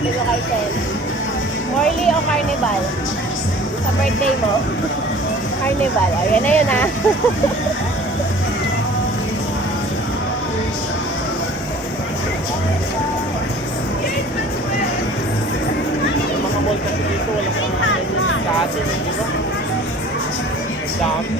sabi ko kay Sen. Morley o Carnival? Sa birthday mo? Carnival. O, yan na yun ah. Mga mall kasi dito, walang mga sa atin, di ba? Dami.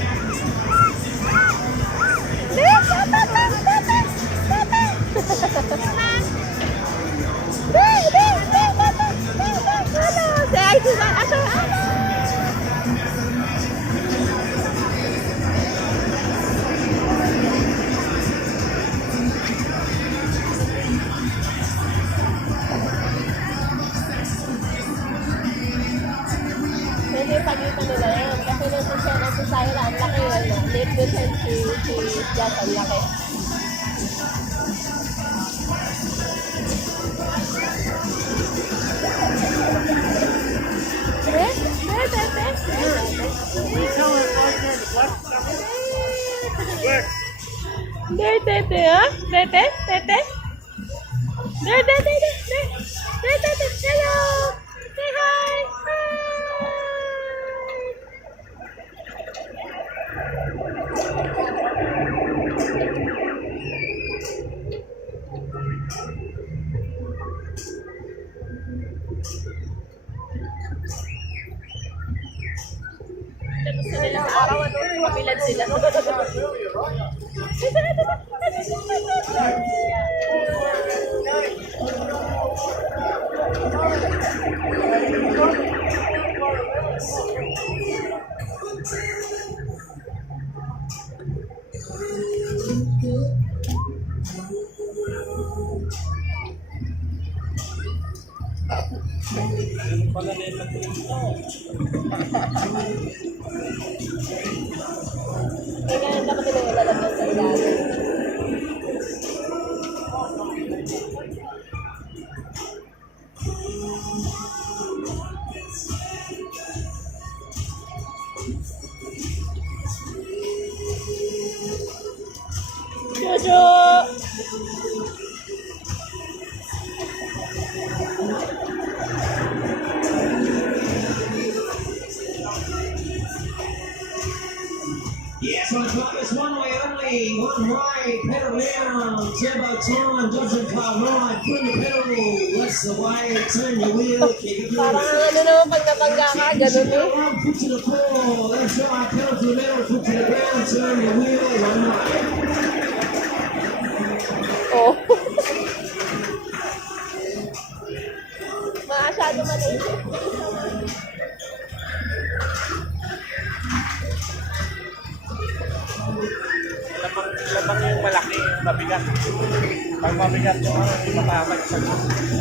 Hindi yung pagitan nila yan. Kasi nung si Shiene and Zairah, ang laki yun. Late with him si Jazz, ang laki. There, tete, ha? Tete, tete? There, tete, there. There, tete. Hello. Say hi. Gusto nila sa araw, ano, kabilad sila. Pala nila dito. Kaya ganun dapat nila ilalagyan sa ilalim. Jojo! Yes, on top is one way only, one right, pedal down, turbo time, doesn't come right, put the pedal, that's the way, turn your wheel, keep it Parang going. ano naman pag nabangga ka, ganun eh. Foot to the floor, that's right, pedal to the metal, foot to the ground, turn your wheel, one right. Oh. Masyado maliit. Labang yung malaki, yung mabigat. Pag mabigat yung ano, hindi matatag sa